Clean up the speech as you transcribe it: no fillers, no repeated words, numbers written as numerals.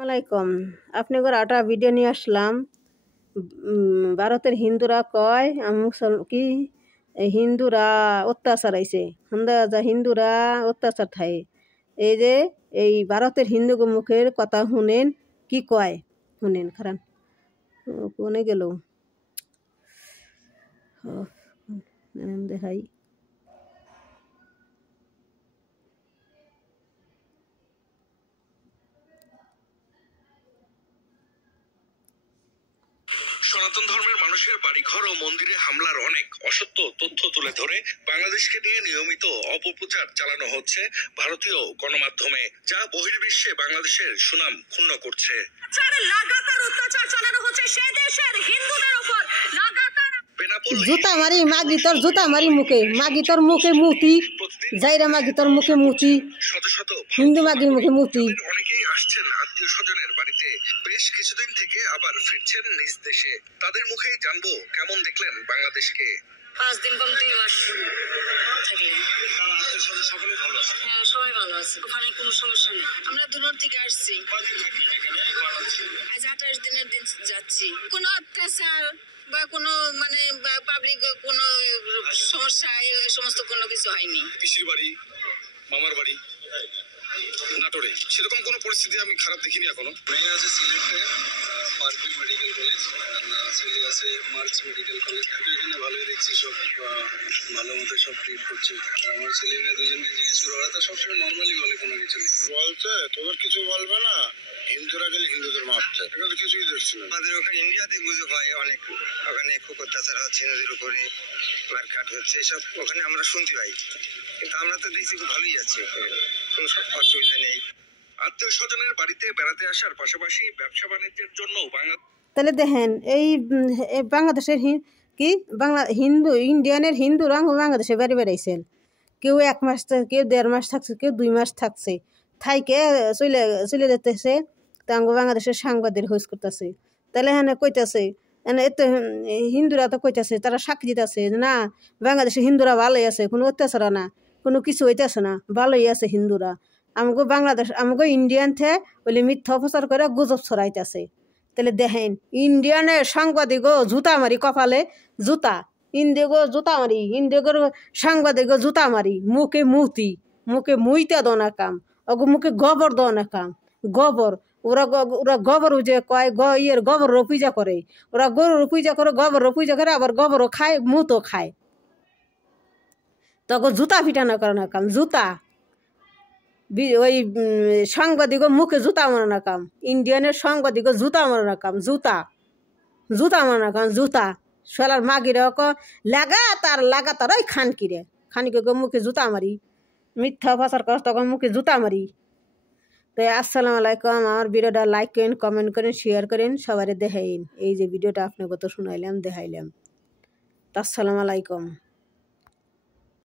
আসসালামাইকুম। আপনাদের একটা ভিডিও নিয়ে আসলাম। ভারতের হিন্দুরা কয় কি হিন্দুরা অত্যাচার আইছে, হিন্দুরা অত্যাচার থাকে। এই যে এই ভারতের হিন্দু মুখের কথা শুনেন কি কয়, শুনেন। কারণ কোনে গেল দেখাই। সনাতন ধর্মের মানুষের বাড়িঘর ও মন্দিরে হামলার অনেক অসত্য তথ্য তুলে ধরে বাংলাদেশকে নিয়ে নিয়মিত অপপ্রচার চালানো হচ্ছে ভারতীয় গণমাধ্যমে, যা বহির্বিশ্বে বাংলাদেশের সুনাম ক্ষুণ্ণ করছে। লাগাতার অত্যাচার চালানো হচ্ছে সেই দেশের হিন্দুদের উপর। জুতা মারি মাগি তোর, জুতা মারি মুখে, মাগি তোর মুখে মুতি, যাইরা মাগি তোর মুখে মুতি, শত শত হিন্দু মাগির মুখে মুতি। অনেকেই আসছেন আত্মীয় স্বজনের বাড়িতে, বেশ কিছুদিন থেকে আবার ফিরছেন নিজ দেশে। তাদের মুখেই জানবো কেমন দেখলেন বাংলাদেশকে। 5 দিন কম 2 মাস থাকলেন। সকলে ভালো আছে? হ্যাঁ, সবাই ভালো আছে, ওখানে কোনো সমস্যা নেই। আমরা দূর থেকে আসছি, আজ 28 দিনের দিন যাচ্ছি। কোনো অত্যাচার বা কোনো মানে পাবলিক কোনো সমস্যা এই সমস্ত কোনো কিছু হয়নি। পিসির বাড়ি, মামার বাড়ি নাটোরে, সেরকম কোনো পরিস্থিতি আমি খারাপ দেখিনি এখনো। মেয়ে আছে সিলেটে পারভিল মেডিকেল কলেজ, ছেলে আছে মার্চ মেডিকেল কলেজ। এখানে ভালোই দেখছি, সব ভালো মতো সব ট্রিট করছে। আমার ছেলে মেয়ে দুজনকে জিজ্ঞেস করে, ওরা তো সবসময় নর্মালি বলে, কোনো কিছু নেই বলছে। তোদের কিছু বলবে না, হিন্দুরা গেলে হিন্দুদের মারছে, এটা তো কিছুই দেখছি না। আমাদের ওখানে ইন্ডিয়াতে বুঝে হয় অনেক, ওখানে খুব অত্যাচার হচ্ছে হিন্দুদের উপরে, মারকাট হচ্ছে, সব ওখানে আমরা শুনতে পাই। কিন্তু আমরা তো দেখছি খুব ভালোই আছে, কোনো অসুবিধা নেই। আত্মীয় স্বজনের বাড়িতে বেড়াতে আসার পাশাপাশি ব্যবসা বাণিজ্যের জন্য তাহলে দেখেন এই বাংলাদেশের কি বাংলা হিন্দু ইন্ডিয়ানের হিন্দুরা বাংলাদেশে বাড়ি বেড়াইছেন। কেউ 1 মাস, কেউ 1.5 মাস থাকছে, কেউ 2 মাস থাকছে, থাইকে চলে যেতেছে। তাঙ্গ বাংলাদেশের সাংবাদিক হোস করতেছে। তাহলে হ্যাঁ কইতেছে এত হিন্দুরা তো কইতেছে, তারা সাক্ষী দিতেছে না বাংলাদেশে হিন্দুরা ভালোই আছে, কোনো অত্যাচার না, কোনো কিছু হইতেছে না, ভালোই আছে হিন্দুরা। আমাকে বাংলাদেশ আমাকে ইন্ডিয়ান থেকে বলে মিথ্যা প্রচার করে গুজব ছড়াইতেছে। তাহলে দেখেন ইন্ডিয়ানের সাংবাদিক জুতা মারি কপালে জুতা, ইন্ডিগো জুতা মারি, ইন্ডিগোর সাংবাদিক জুতা মারি, মুখে মুতি, মুখে মুইতে দনা কাম, ওগো মুখে গোবর দনা কাম, গোবর। ওরা গোবর যে কয় ইয়ের গোবর পূজা করে, ওরা গরুর পূজা করে, গোবর পূজা করে, আবার গোবরও খায়, মুতও খায়। তখন জুতা ফিটানো করে না কাম, জুতা। ওই সাংবাদিক মুখে জুতা মারানো কাম, ইন্ডিয়ানের সাংবাদিক জুতা মারানো কাম, জুতা জুতা মারানো কাম, জুতা। সোলার মাগিরে লাগাতার ওই খানকে মুখে জুতা মারি, মিথ্যা প্রচার কর, তখন মুখে জুতা মারি। তো আসসালামু আলাইকুম। আমার ভিডিওটা লাইক করেন, কমেন্ট করেন, শেয়ার করেন, সবাই দেখাইন। এই যে ভিডিওটা আপনাকে তো শুনাইলাম, দেখাইলাম। তো আসসালামু আলাইকুম।